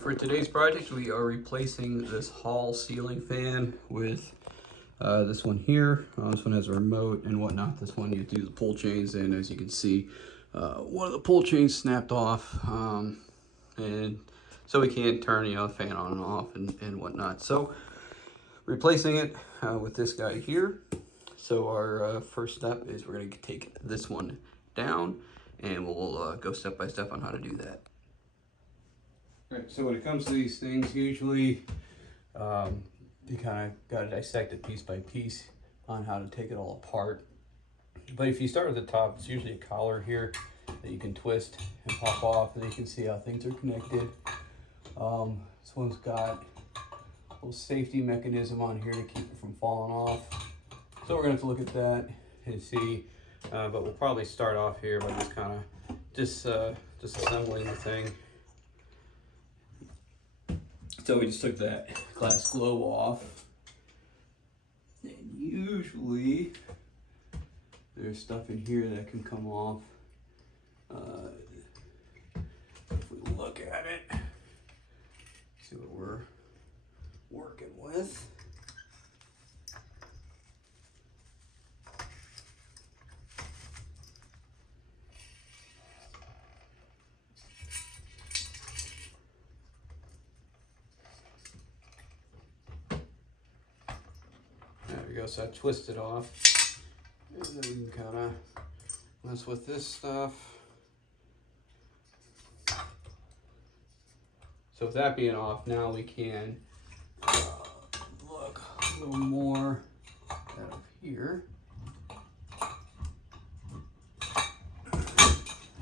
For today's project, we are replacing this hall ceiling fan with this one here. This one has a remote and whatnot. This one you do the pull chains in. As you can see, one of the pull chains snapped off, and so we can't turn the fan on and off and whatnot. So replacing it with this guy here. So our first step is we're going to take this one down, and we'll go step by step on how to do that. Right, so when it comes to these things, usually you kind of got to dissect it piece by piece on how to take it all apart. But if you start at the top, it's usually a collar here that you can twist and pop off, and you can see how things are connected. This one's got a little safety mechanism on here to keep it from falling off. So we're going to have to look at that and see, but we'll probably start off here by just kind of disassembling the thing. So we just took that glass globe off, and usually there's stuff in here that can come off. If we look at it, see what we're working with. There we go, so I twist it off, and then we can kind of mess with this stuff. So with that being off, now we can look a little more out of here.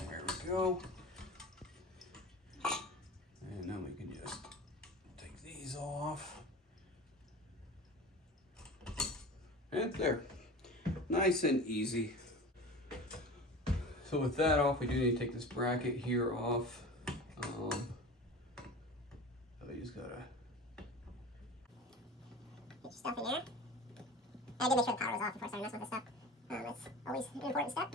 There we go. And then we can just take these off. And there, nice and easy. So with that off, we do need to take this bracket here off. So you just gotta get your stuff in there. I did make sure the power was off before I started messing with this stuff. That's always an important step.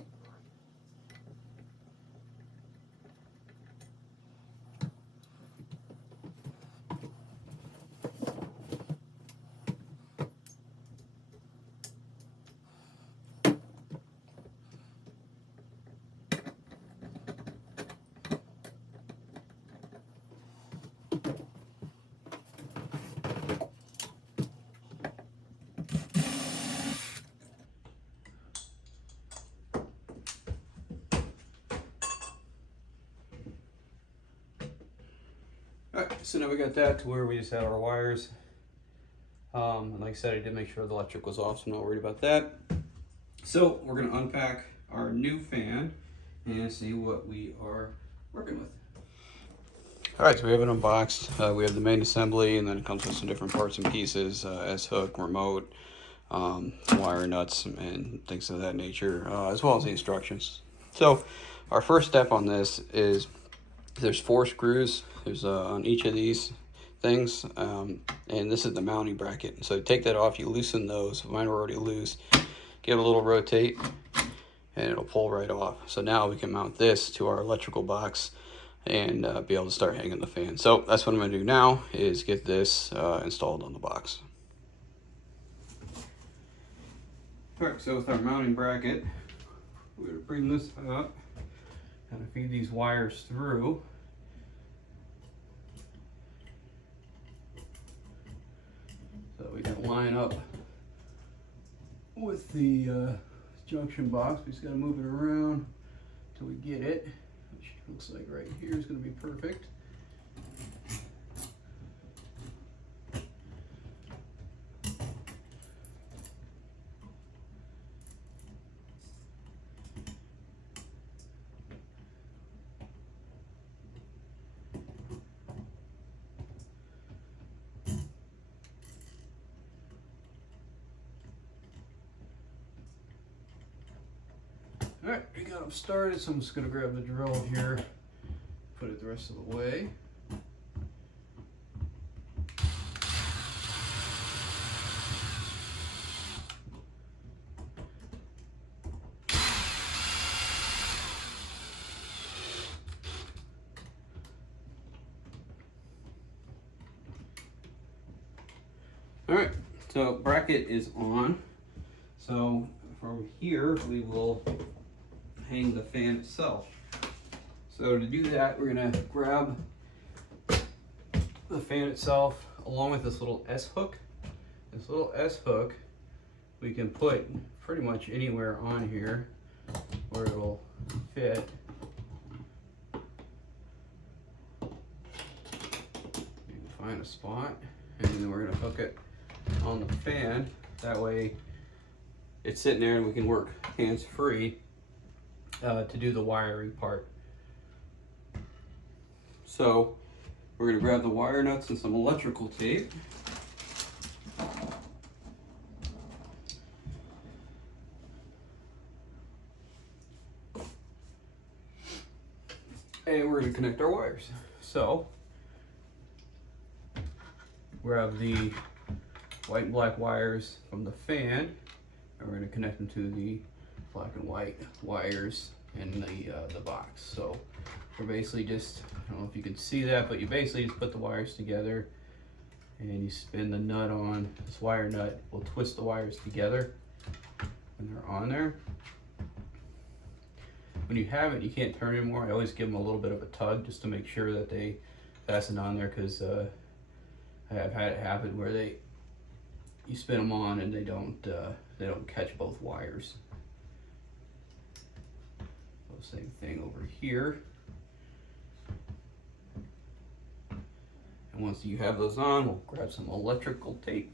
Alright, so now we got that to where we just have our wires. And like I said, I did make sure the electric was off, so I'm not worried about that. So we're going to unpack our new fan and see what we are working with. Alright, so we have it unboxed. We have the main assembly, and then it comes with some different parts and pieces, S-hook, remote, wire nuts, and things of that nature, as well as the instructions. So our first step on this is there's 4 screws. There's on each of these things, and this is the mounting bracket. So take that off, you loosen those. Mine are already loose. Give it a little rotate, and it'll pull right off. So now we can mount this to our electrical box and be able to start hanging the fan. So that's what I'm going to do now, is get this installed on the box. Alright, so with our mounting bracket, we're going to bring this up, kind of feed these wires through. So we can line up with the junction box. We just got to move it around till we get it, which looks like right here is going to be perfect. Alright, we got them started, so I'm just going to grab the drill here, put it the rest of the way. All right, so bracket is on. So from here, we will hang the fan itself. So to do that, we're gonna grab the fan itself along with this little S hook. This little S hook we can put pretty much anywhere on here where it'll fit. You can find a spot, and then we're gonna hook it on the fan. That way it's sitting there and we can work hands-free to do the wiring part. So we're gonna grab the wire nuts and some electrical tape. And we're gonna connect our wires. So grab the white and black wires from the fan, and we're gonna connect them to the black and white wires in the box. So we're basically just, I don't know if you can see that, but you basically just put the wires together and you spin the nut on. This wire nut will twist the wires together when they're on there. When you have it, you can't turn anymore. I always give them a little bit of a tug just to make sure that they fasten on there, because I have had it happen where you spin them on and they don't catch both wires. So same thing over here. And once you have those on, we'll grab some electrical tape.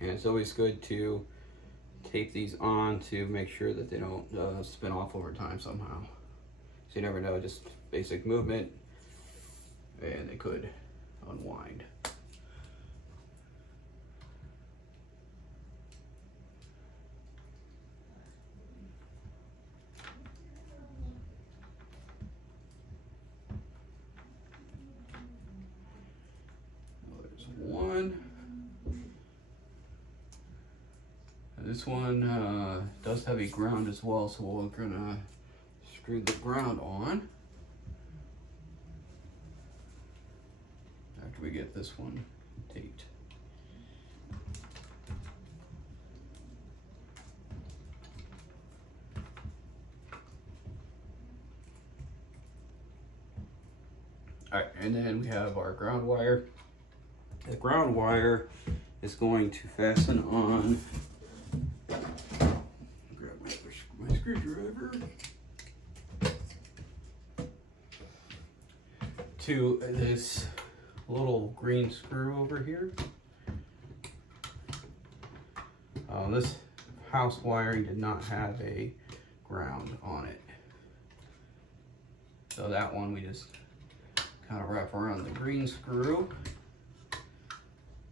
And it's always good to tape these on to make sure that they don't spin off over time somehow. So you never know, just basic movement and they could unwind. There's one. This one does have a ground as well, so we're gonna screw the ground on after we get this one taped. All right, and then we have our ground wire. The ground wire is going to fasten on. Grab my screwdriver to this little green screw over here. This house wiring did not have a ground on it, so that one we just kind of wrap around the green screw,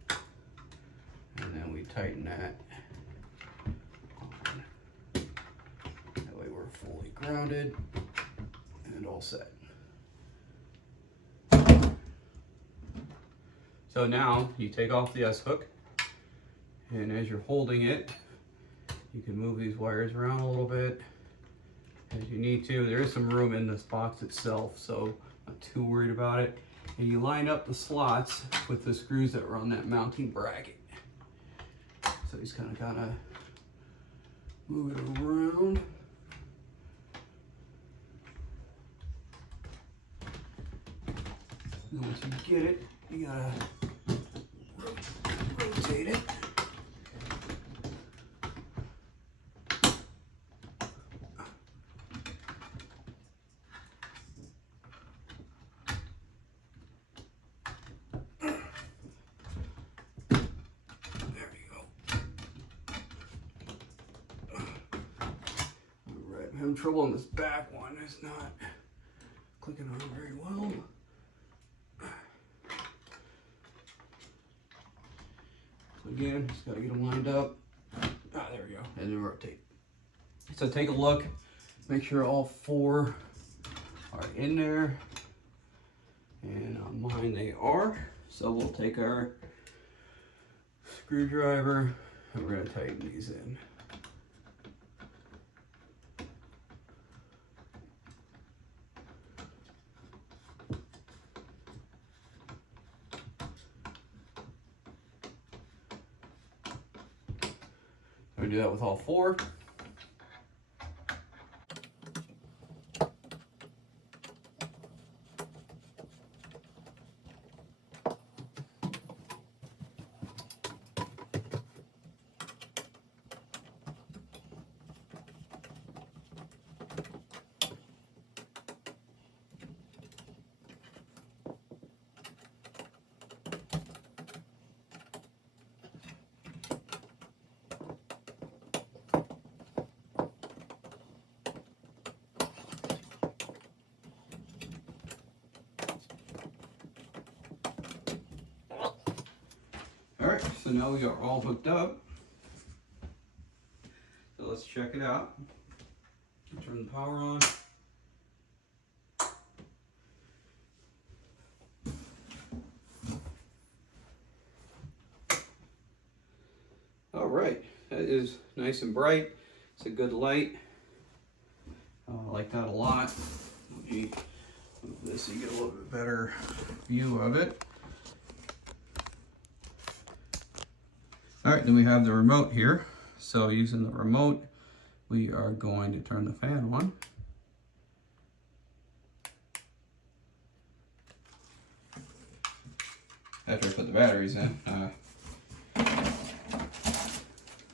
and then we tighten that on. That way we're fully grounded and all set. So now you take off the S hook, and as you're holding it, you can move these wires around a little bit as you need to. There is some room in this box itself, so not too worried about it. And you line up the slots with the screws that are on that mounting bracket. So just kind of move it around. And once you get it, you gotta rotate it. I'm having trouble on this back one. It's not clicking on very well. So again, just gotta get them lined up. There we go. And then rotate. So take a look, make sure all four are in there. And on mine they are. So we'll take our screwdriver and we're gonna tighten these in. We do that with all 4. Alright, so now we are all hooked up. So let's check it out. Turn the power on. Alright, that is nice and bright. It's a good light. I like that a lot. Let me move this so you get a little bit better view of it. Alright, then we have the remote here. So using the remote, we are going to turn the fan on. After I put the batteries in.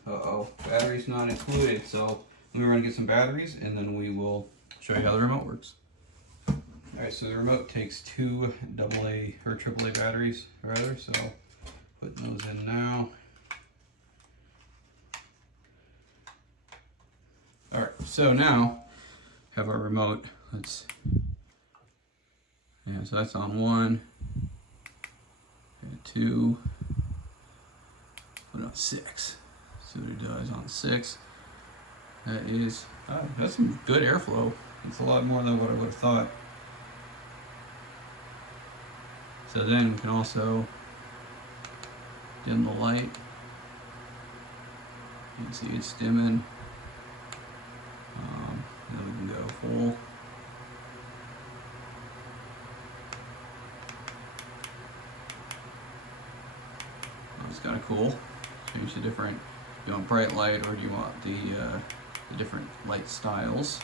Uh-oh, batteries not included. So we're going to get some batteries and then we will show you how the remote works. Alright, so the remote takes 2 AA or AAA batteries rather, so putting those in now. Alright, so now have our remote. So that's on 1, and 2, put it on 6. See what it does on 6. That is, that's some good airflow. It's a lot more than what I would have thought. So then we can also dim the light. You can see it's dimming. Then we can go full. It's kind of cool. Change the different, do you want bright light or do you want the different light styles?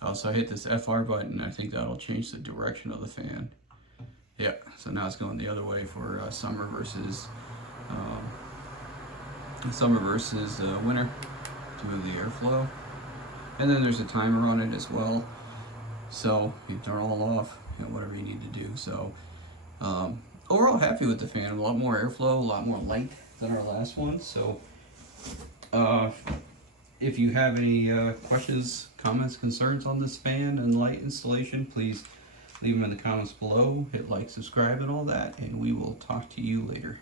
Also, I hit this FR button. I think that'll change the direction of the fan. Yeah, so now it's going the other way for summer versus winter to move the airflow. And then there's a timer on it as well. So you turn it all off, whatever you need to do. So overall happy with the fan. A lot more airflow, a lot more light than our last one. So if you have any questions, comments, concerns on this fan and light installation, please leave them in the comments below. Hit like, subscribe, and all that, and we will talk to you later.